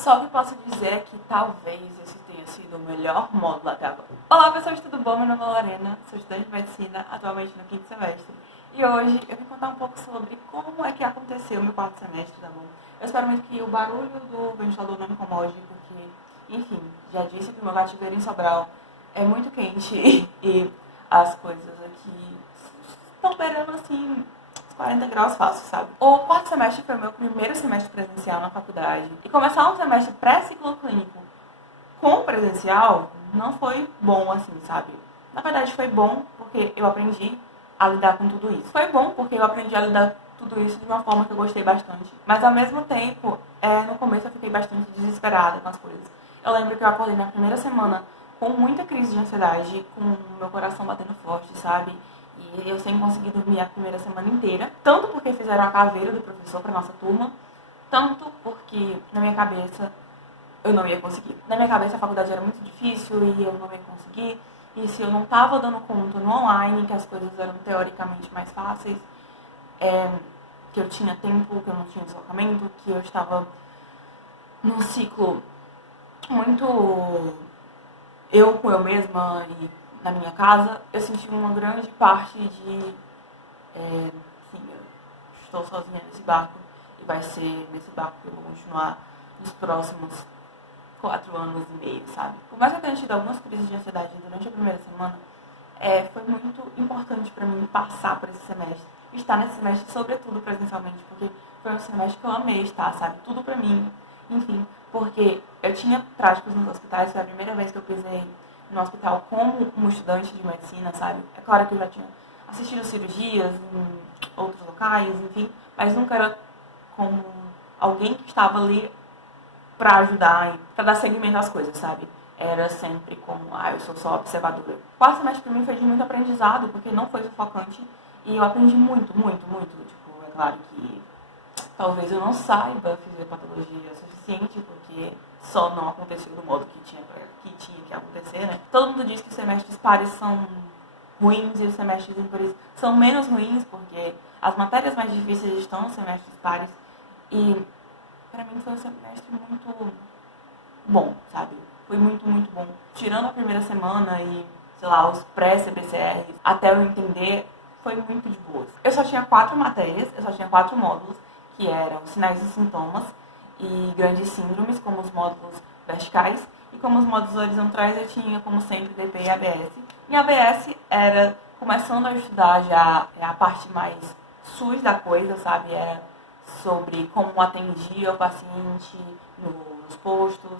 Só que posso dizer que talvez esse tenha sido o melhor módulo até agora. Olá pessoas, tudo bom? Meu nome é Lorena, sou estudante de medicina, atualmente no 5º semestre. E hoje eu vim contar um pouco sobre como é que aconteceu o meu 4º semestre, tá bom? Eu espero muito que o barulho do ventilador não me incomode, porque, enfim, já disse que o meu cativeiro em Sobral é muito quente e as coisas aqui estão beirando assim 40 graus fácil, sabe? O 4º semestre foi o meu primeiro semestre presencial na faculdade. E começar um semestre pré-ciclo clínico com presencial não foi bom assim, sabe? Na verdade foi bom porque eu aprendi a lidar com tudo isso. Foi bom porque eu aprendi a lidar com tudo isso de uma forma que eu gostei bastante. Mas ao mesmo tempo, no começo eu fiquei bastante desesperada com as coisas. Eu lembro que eu acordei na primeira semana com muita crise de ansiedade, com o meu coração batendo forte, sabe? E eu sem conseguir dormir a primeira semana inteira. Tanto porque fizeram a caveira do professor para nossa turma, tanto porque na minha cabeça eu não ia conseguir. Na minha cabeça a faculdade era muito difícil e eu não ia conseguir. E se eu não estava dando conta no online, que as coisas eram teoricamente mais fáceis, que eu tinha tempo, que eu não tinha deslocamento, que eu estava num ciclo muito eu com eu mesma e na minha casa, eu senti uma grande parte de sim, eu estou sozinha nesse barco e vai ser nesse barco que eu vou continuar nos próximos 4 anos e meio, sabe? Por mais que eu tenha tido algumas crises de ansiedade durante a primeira semana, foi muito importante para mim passar por esse semestre. Estar nesse semestre, sobretudo presencialmente, porque foi um semestre que eu amei estar, sabe? Tudo pra mim, enfim, porque eu tinha práticas nos hospitais, foi a primeira vez que eu pisei no hospital como um estudante de medicina, sabe? É claro que eu já tinha assistido cirurgias em outros locais, enfim, mas nunca era como alguém que estava ali pra ajudar, pra dar seguimento às coisas, sabe? Era sempre como, eu sou só observadora. O 4º semestre pra mim foi de muito aprendizado, porque não foi sufocante, e eu aprendi muito, muito, muito. Tipo, é claro que talvez eu não saiba fisiopatologia o suficiente, porque só não aconteceu do modo que tinha que acontecer, né? Todo mundo diz que os semestres pares são ruins e os semestres ímpares são menos ruins, porque as matérias mais difíceis estão nos semestres pares. E pra mim foi um semestre muito bom, sabe? Foi muito, muito bom. Tirando a primeira semana e, sei lá, os pré-CBCRs, até eu entender, foi muito de boas. Eu só tinha 4 matérias, eu só tinha 4 módulos, que eram sinais e sintomas e grandes síndromes, como os módulos verticais, e como os módulos horizontais eu tinha, como sempre, DP e ABS. E a ABS era começando a estudar já a parte mais SUS da coisa, sabe? Era sobre como atendia o paciente nos postos.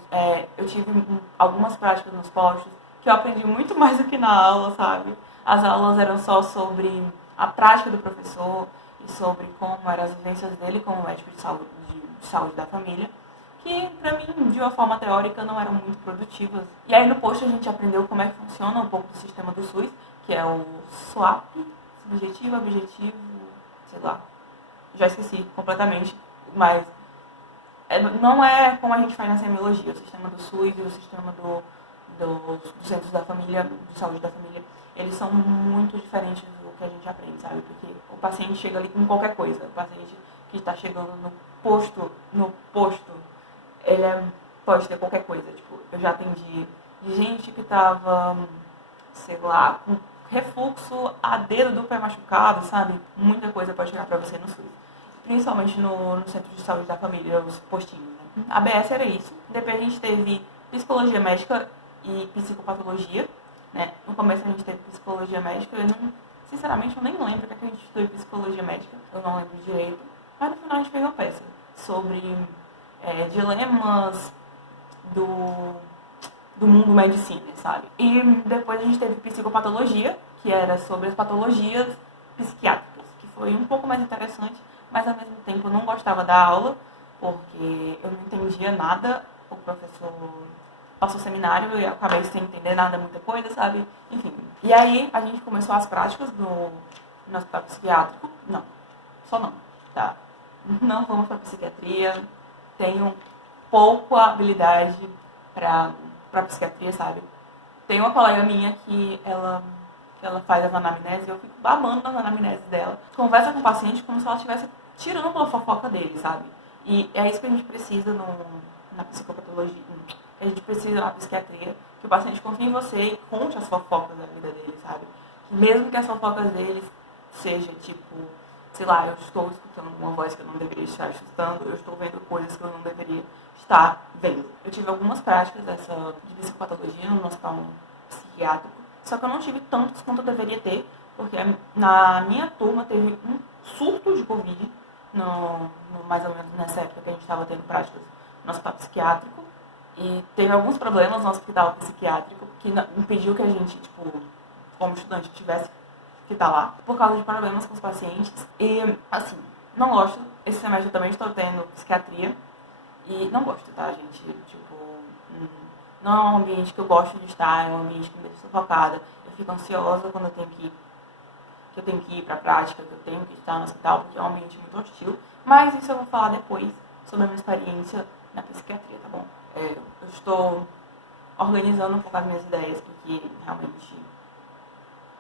Eu tive algumas práticas nos postos que eu aprendi muito mais do que na aula, sabe? As aulas eram só sobre a prática do professor e sobre como eram as vivências dele como médico de saúde da família, que pra mim, de uma forma teórica, não eram muito produtivas. E aí no posto a gente aprendeu como é que funciona um pouco do sistema do SUS, que é o SWAP, subjetivo, objetivo, sei lá, já esqueci completamente, mas não é como a gente faz na semiologia. O sistema do SUS e o sistema dos centros da família, de saúde da família, eles são muito diferentes do que a gente aprende, sabe? Porque o paciente chega ali com qualquer coisa. O paciente que está chegando no posto, ele pode ter qualquer coisa. Tipo, eu já atendi gente que estava, sei lá, com refluxo a dedo do pé machucado, sabe? Muita coisa pode chegar pra você no SUS. Principalmente no centro de saúde da família, os postinhos, né? A ABS era isso. Depois a gente teve psicologia médica e psicopatologia, né? No começo a gente teve psicologia médica, sinceramente eu nem lembro o que a gente estudou em psicologia médica, eu não lembro direito. Mas no final a gente fez uma peça sobre dilemas do mundo medicina, sabe? E depois a gente teve psicopatologia, que era sobre as patologias psiquiátricas, que foi um pouco mais interessante, mas ao mesmo tempo eu não gostava da aula, porque eu não entendia nada, o professor passou seminário e eu acabei sem entender nada, muita coisa, sabe? Enfim. E aí a gente começou as práticas no hospital psiquiátrico. Não, só não, tá? Não vamos pra psiquiatria, tenho pouca habilidade pra psiquiatria, sabe? Tem uma colega minha que ela faz as anamneses e eu fico babando nas anamneses dela. Conversa com o paciente como se ela estivesse tirando uma fofoca dele, sabe? E é isso que a gente precisa na psicopatologia, que a gente precisa na psiquiatria, que o paciente confie em você e conte as fofocas da vida dele, sabe? Que mesmo que as fofocas deles seja tipo, sei lá, eu estou escutando uma voz que eu não deveria estar escutando, eu estou vendo coisas que eu não deveria estar vendo. Eu tive algumas práticas de psicopatologia no hospital psiquiátrico, só que eu não tive tantos quanto eu deveria ter, porque na minha turma teve um surto de Covid, mais ou menos nessa época que a gente estava tendo práticas no hospital psiquiátrico, e teve alguns problemas no hospital psiquiátrico que impediu que a gente, tipo, como estudante, tivesse que estar lá, por causa de problemas com os pacientes. E, assim, não gosto. Esse semestre eu também estou tendo psiquiatria, e não gosto, tá, gente? Tipo, não é um ambiente que eu gosto de estar, é um ambiente que me deixa sufocada. Eu fico ansiosa quando eu tenho que ir pra prática, que eu tenho que estar no hospital, porque é um ambiente muito hostil. Mas isso eu vou falar depois, sobre a minha experiência na psiquiatria, tá bom? Eu estou organizando um pouco as minhas ideias, porque realmente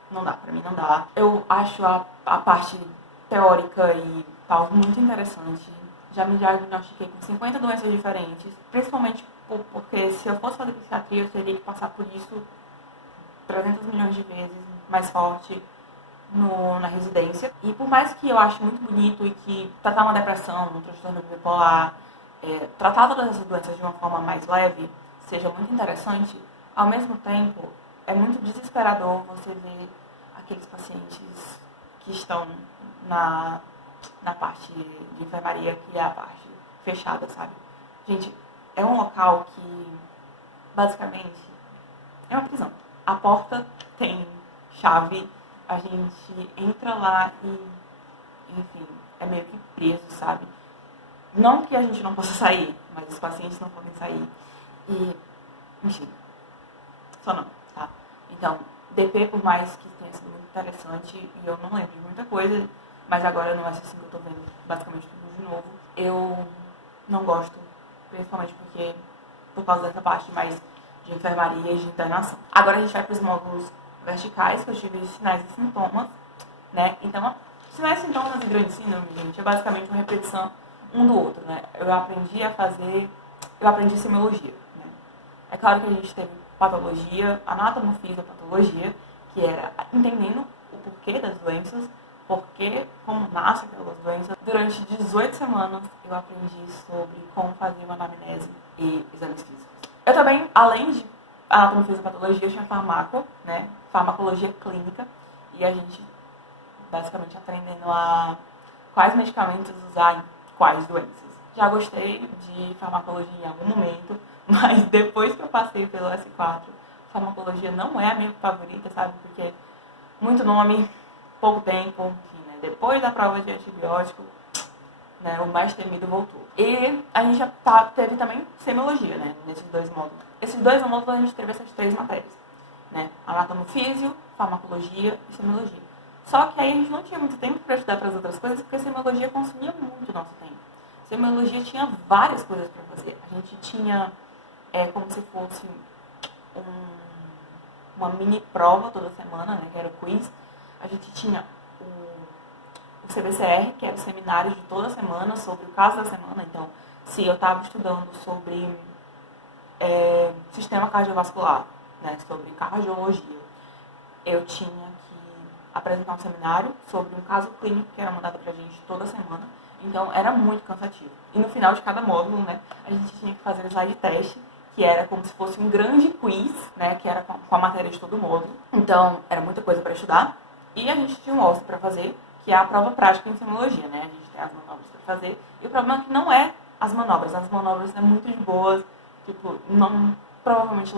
não dá, pra mim não dá. Eu acho a parte teórica e tal muito interessante. Já me diagnostiquei com 50 doenças diferentes, principalmente porque se eu fosse fazer psiquiatria, eu teria que passar por isso 300 milhões de vezes mais forte na residência. E por mais que eu ache muito bonito e que tratar uma depressão, um transtorno bipolar, tratar todas essas doenças de uma forma mais leve seja muito interessante, ao mesmo tempo é muito desesperador você ver aqueles pacientes que estão na parte de enfermaria, que é a parte fechada, sabe? Gente, é um local que basicamente é uma prisão. A porta tem chave, a gente entra lá e, enfim, é meio que preso, sabe? Não que a gente não possa sair, mas os pacientes não podem sair. E, enfim, só não, tá? Então, DP, por mais que tenha sido muito interessante, e eu não lembro de muita coisa, mas agora no S5 eu tô vendo basicamente tudo de novo, eu não gosto, principalmente por causa dessa parte mais de enfermaria e de internação. Agora a gente vai para os módulos verticais, que eu tive sinais e sintomas, né? Então, sinais e sintomas e grande síndrome, gente, é basicamente uma repetição um do outro, né? Eu aprendi semiologia, né? É claro que a gente teve patologia, anatomofisiopatologia, que era entendendo o porquê das doenças, como nascem aquelas doenças. Durante 18 semanas eu aprendi sobre como fazer uma anamnese e exames físicos. Eu também, além de anatomofisiopatologia, eu tinha né? Farmacologia clínica, e a gente basicamente aprendendo quais medicamentos usar em quais doenças. Já gostei de farmacologia em algum momento, mas depois que eu passei pelo S4, farmacologia não é a minha favorita, sabe? Porque muito nome, pouco tempo, enfim, né? Depois da prova de antibiótico, né, o mais temido voltou. E a gente já teve também semiologia, né, nesses dois módulos. Esses dois módulos a gente teve essas 3 matérias, né, anatomofísio, farmacologia e semiologia. Só que aí a gente não tinha muito tempo para estudar para as outras coisas, porque a semiologia consumia muito nosso tempo. Semiologia tinha várias coisas para fazer. A gente tinha como se fosse uma mini prova toda semana, né, que era o quiz. A gente tinha o CBCR, que era o seminário de toda semana sobre o caso da semana. Então, se eu estava estudando sobre sistema cardiovascular, né, sobre cardiologia, eu tinha que apresentar um seminário sobre um caso clínico que era mandado pra gente toda semana. Então, era muito cansativo. E no final de cada módulo, né, a gente tinha que fazer um slide teste, que era como se fosse um grande quiz, né, que era com a matéria de todo módulo. Então, era muita coisa para estudar. E a gente tinha um OSCE para fazer, que é a prova prática em semiologia, né? A gente tem as manobras para fazer. E o problema é que não é as manobras é muito de boas. Tipo, provavelmente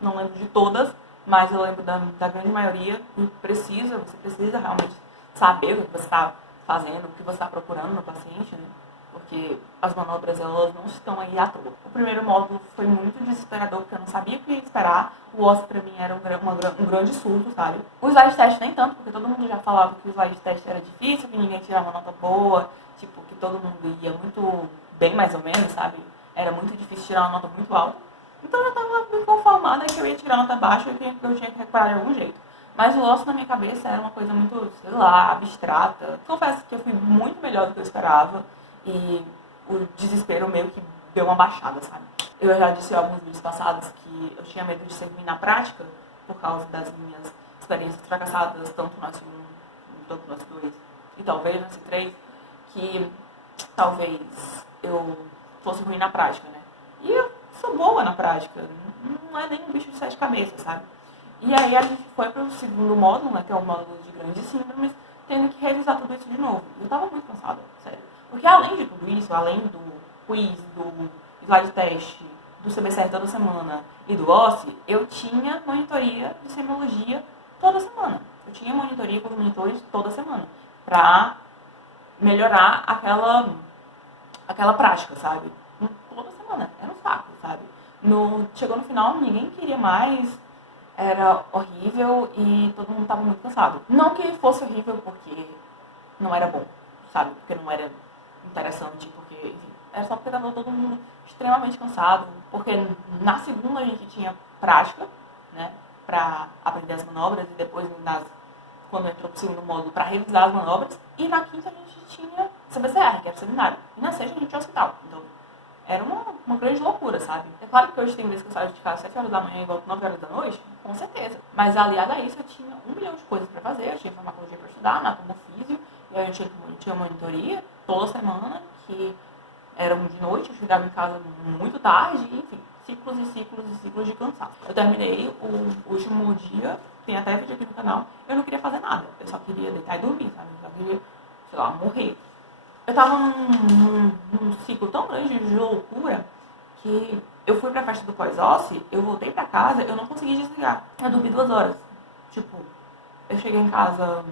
não lembro de todas, mas eu lembro da grande maioria. E você precisa realmente saber o que você está fazendo, o que você está procurando no paciente, né? Porque as manobras, elas não estão aí à toa. O primeiro módulo foi muito desesperador, porque eu não sabia o que esperar. O OSCE pra mim era um grande surto, sabe? O slide test nem tanto, porque todo mundo já falava que o slide test era difícil, que ninguém tirava nota boa, tipo, que todo mundo ia muito bem, mais ou menos, sabe? Era muito difícil tirar uma nota muito alta. Então eu já tava me conformada que eu ia tirar nota baixa e que eu tinha que recuperar de algum jeito. Mas o OSCE na minha cabeça era uma coisa muito, sei lá, abstrata. Confesso que eu fui muito melhor do que eu esperava. E o desespero meio que deu uma baixada, sabe? Eu já disse em alguns vídeos passados que eu tinha medo de ser ruim na prática por causa das minhas experiências fracassadas, tanto no S1, tanto no S2 e talvez no S3, que talvez eu fosse ruim na prática, né? E eu sou boa na prática, não é nem um bicho de 7 cabeças, sabe? E aí a gente foi para o segundo módulo, né, que é o módulo de grandes síndromes, tendo que revisar tudo isso de novo. Eu tava muito cansada, sério. Porque além de tudo isso, além do quiz, do slide teste, do CBCR toda semana e do OSCE, eu tinha monitoria de semiologia toda semana. Eu tinha monitoria com os monitores toda semana, pra melhorar aquela prática, sabe? Toda semana, era um saco, sabe? Chegou no final, ninguém queria mais, era horrível e todo mundo tava muito cansado. Não que fosse horrível porque não era bom, sabe? Porque não era interessante, porque, enfim, era só porque tava todo mundo extremamente cansado, porque na segunda a gente tinha prática, né, pra aprender as manobras e depois quando entrou pro segundo módulo, pra revisar as manobras, e na quinta a gente tinha CBCR, que era o seminário, e na sexta a gente tinha hospital, então era uma grande loucura, sabe? É claro que hoje tem vezes que eu saio de casa às 7 horas da manhã e volto 9 horas da noite, com certeza. Mas aliado a isso, eu tinha 1 milhão de coisas pra fazer. Eu tinha farmacologia pra estudar, anatomofísio, e aí eu tinha monitoria toda semana, que eram de noite, eu chegava em casa muito tarde, enfim, ciclos e ciclos e ciclos de cansaço. Eu terminei o último dia, tem até vídeo aqui no canal, eu não queria fazer nada, eu só queria deitar e dormir, sabe? Eu só queria, sei lá, morrer. Eu tava num ciclo tão grande de loucura que eu fui pra festa do pós-OSCE, eu voltei pra casa, eu não consegui desligar. Eu dormi 2 horas. Tipo, eu cheguei em casa,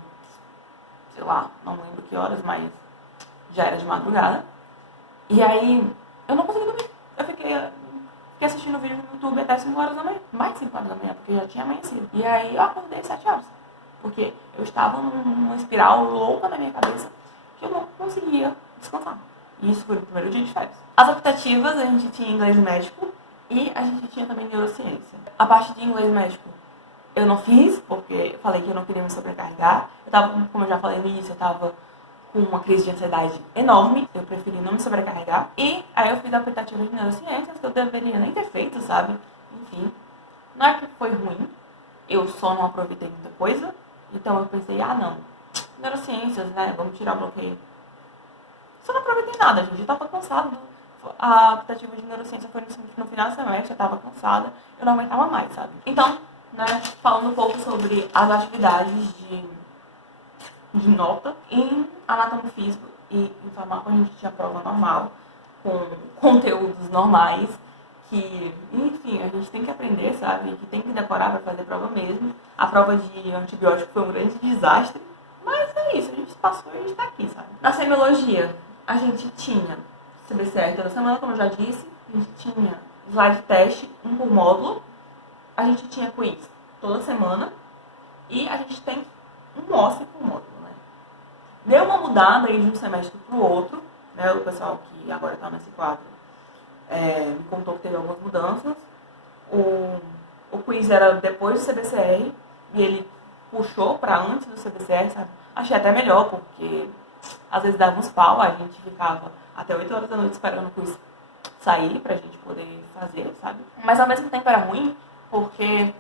sei lá, não lembro que horas, mas já era de madrugada. E aí, eu não consegui dormir. Eu fiquei assistindo vídeo no YouTube até 5 horas da manhã. Mais de 5 horas da manhã, porque já tinha amanhecido. E aí, eu acordei 7 horas. Porque eu estava numa espiral louca na minha cabeça que eu não conseguia descansar. E isso foi no primeiro dia de férias. As optativas, a gente tinha inglês médico e a gente tinha também neurociência. A parte de inglês médico eu não fiz, porque eu falei que eu não queria me sobrecarregar. Eu tava, como eu já falei no início, eu tava com uma crise de ansiedade enorme. Eu preferi não me sobrecarregar. E aí eu fiz a optativa de neurociências, que eu deveria nem ter feito, sabe? Enfim, não é que foi ruim, eu só não aproveitei muita coisa. Então eu pensei, não, neurociências, né, vamos tirar o bloqueio. Só não aproveitei nada, gente, eu tava cansada. A optativa de neurociência foi no final do semestre, eu tava cansada, eu não aguentava mais, sabe? Então, né, falando um pouco sobre as atividades de nota, em anatomofísico e em farmácia a gente tinha prova normal, com conteúdos normais, que, enfim, a gente tem que aprender, sabe? Que tem que decorar para fazer prova mesmo. A prova de antibiótico foi um grande desastre, mas é isso, a gente passou e a gente tá aqui, sabe? Na semiologia, a gente tinha CBCR toda semana, como eu já disse, a gente tinha slide teste, um por módulo, a gente tinha quiz toda semana e a gente tem um OSCE por módulo, né? Deu uma mudada aí de um semestre pro outro, né? O pessoal que agora tá nesse quadro me contou que teve algumas mudanças. O quiz era depois do CBCR e ele puxou para antes do CBCR, sabe? Achei até melhor, porque às vezes dava uns pau, a gente ficava até 8 horas da noite esperando o quiz sair pra gente poder fazer, sabe? Mas ao mesmo tempo era ruim, porque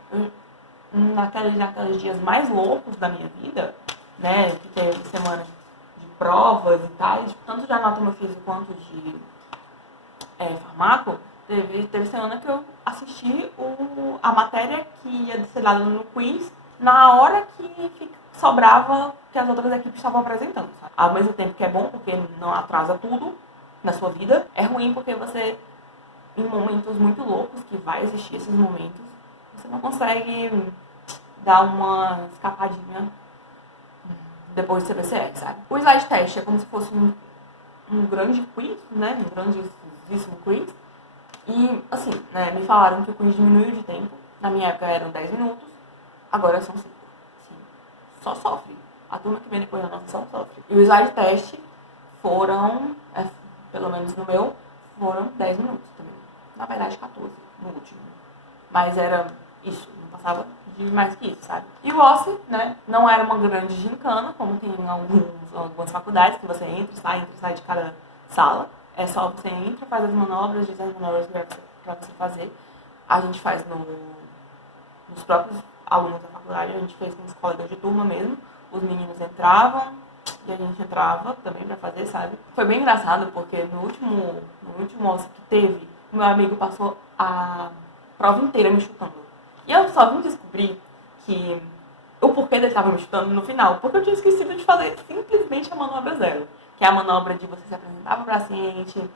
naqueles dias mais loucos da minha vida, né, que teve semana de provas e tais, tanto de anatomofísica quanto de farmaco, teve semana que eu assisti a matéria que ia ser dada no quiz na hora que sobrava que as outras equipes estavam apresentando, sabe? Ao mesmo tempo que é bom, porque não atrasa tudo na sua vida, é ruim porque você, em momentos muito loucos, que vai existir esses momentos, você não consegue dar uma escapadinha depois do CBCR, sabe? O slide test é como se fosse um grande quiz, né? Um grandíssimo quiz. E, assim, né, me falaram que o quiz diminuiu de tempo. Na minha época eram 10 minutos, agora são 5. Assim, só sofre. A turma que vem depois da nossa só sofre. E o slide test foram, pelo menos no meu, foram 10 minutos também. Na verdade, 14 no último. Mas era isso, não passava de mais que isso, sabe? E o OSCE, né, não era uma grande gincana, como tem em algumas faculdades, que você entra e sai de cada sala. É só você entra, faz as manobras, diz as manobras pra você fazer. A gente faz nos próprios alunos da faculdade, a gente fez com os colegas de turma mesmo. Os meninos entravam e a gente entrava também pra fazer, sabe? Foi bem engraçado porque no último osso que teve, o meu amigo passou a prova inteira me chutando. E eu só vim descobrir que o porquê ele estava me chutando no final, porque eu tinha esquecido de fazer simplesmente a manobra zero, que é a manobra de você se apresentar para o paciente,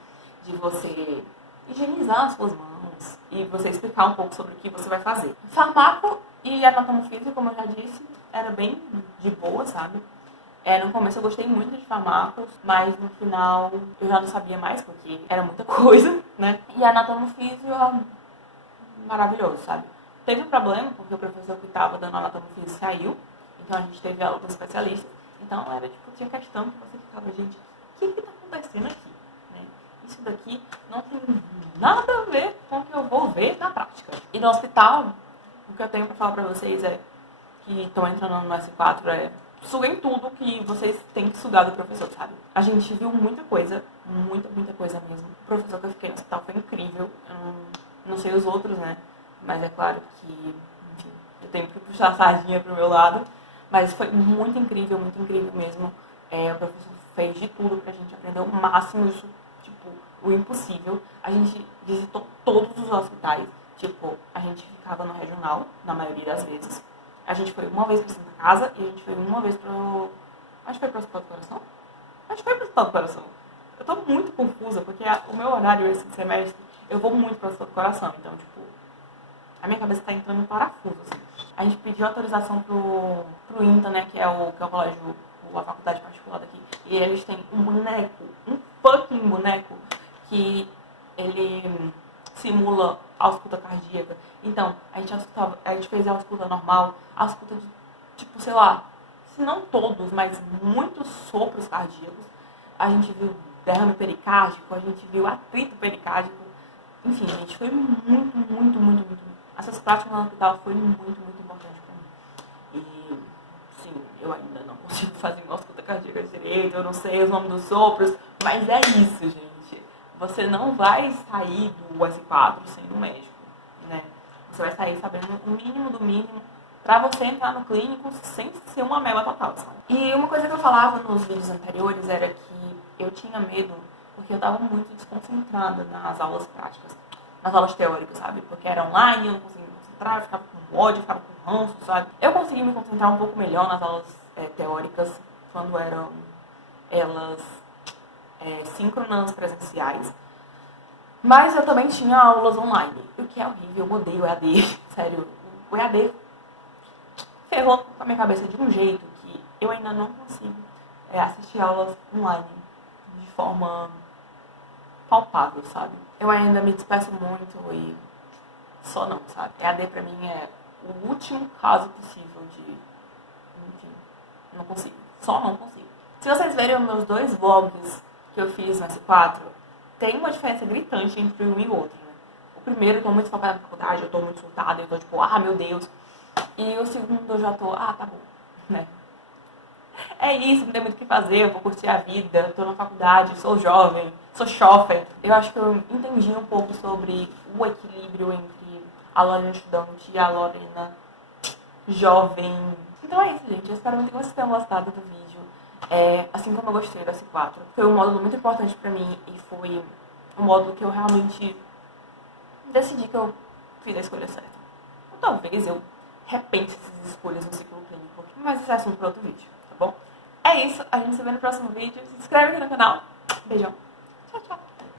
de você higienizar as suas mãos e você explicar um pouco sobre o que você vai fazer. Farmaco e anatomofísica, como eu já disse, era bem de boa, sabe? No começo eu gostei muito de farmacos, mas no final eu já não sabia mais, porque era muita coisa, né? E anatomofísica, maravilhoso, sabe? Teve um problema, porque o professor que estava dando anatomofísica saiu, então a gente teve aula com especialistas. Então era tipo, tinha questão que você ficava, gente, o que está acontecendo aqui? Né? Isso daqui não tem nada a ver com o que eu vou ver na prática. E no hospital, o que eu tenho para falar para vocês é que estão entrando no S4 suguem tudo que vocês têm que sugar do professor, sabe? A gente viu muita coisa, muita coisa mesmo. O professor que eu fiquei no hospital foi incrível. Eu não sei os outros, né? Mas é claro que, enfim, eu tenho que puxar a sardinha pro meu lado. Mas foi muito incrível mesmo. O professor fez de tudo pra gente aprender o máximo, isso, tipo, o impossível. A gente visitou todos os hospitais. Tipo, a gente ficava no regional, na maioria das vezes. A gente foi uma vez pra Santa Casa e a gente foi uma vez pro... Acho que foi pro Hospital do Coração? Acho que foi pro Hospital do Coração. Eu tô muito confusa, porque o meu horário esse semestre, eu vou muito pro Hospital do Coração. Então, tipo, a minha cabeça tá entrando em parafuso, assim. A gente pediu autorização pro INTA, né, que é o colégio, a faculdade particular daqui. E eles têm um boneco, um fucking boneco, que ele simula a ausculta cardíaca. Então, a gente fez a ausculta normal, a ausculta de, tipo, sei lá, se não todos, mas muitos sopros cardíacos. A gente viu derrame pericárdico, a gente viu atrito pericárdico. Enfim, gente, foi muito. Essas práticas no hospital foi muito importante pra mim. E, sim, eu ainda não consigo fazer uma ausculta cardíaca direito, eu não sei os nomes dos sopros, mas é isso, gente. Você não vai sair do S4 sendo médico, né? Você vai sair sabendo o mínimo do mínimo pra você entrar no clínico sem ser uma meba total, sabe? E uma coisa que eu falava nos vídeos anteriores era que eu tinha medo porque eu tava muito desconcentrada nas aulas práticas, nas aulas teóricas, sabe? Porque era online, eu não conseguia me concentrar, eu ficava com ódio, eu ficava com ranço, sabe? Eu consegui me concentrar um pouco melhor nas aulas teóricas, quando eram elas síncronas presenciais. Mas eu também tinha aulas online, o que é horrível, eu odeio o EAD, sério. O EAD ferrou com a minha cabeça de um jeito que eu ainda não consigo assistir aulas online de forma palpável, sabe? Eu ainda me disperso muito e só não, sabe? EAD pra mim é o último caso possível de... Enfim, não consigo, só não consigo. Se vocês verem os meus 2 vlogs que eu fiz no S4, tem uma diferença gritante entre um e o outro, né? O primeiro eu tô muito focada na faculdade, eu tô muito surtada, eu tô tipo, ah, meu Deus. E o segundo eu já tô, ah, tá bom, né? É isso, não tem muito o que fazer, eu vou curtir a vida, eu tô na faculdade, sou jovem, sou chofé. Eu acho que eu entendi um pouco sobre o equilíbrio entre a Lorena estudante e a Lorena jovem. Então é isso, gente. Eu espero muito que vocês tenham gostado do vídeo. Assim como eu gostei do S4. Foi um módulo muito importante pra mim e foi um módulo que eu realmente decidi que eu fiz a escolha certa. Ou talvez eu repense essas escolhas no ciclo clínico. Mas esse é assunto para outro vídeo, tá bom? É isso. A gente se vê no próximo vídeo. Se inscreve aqui no canal. Beijão. Tchau, tchau.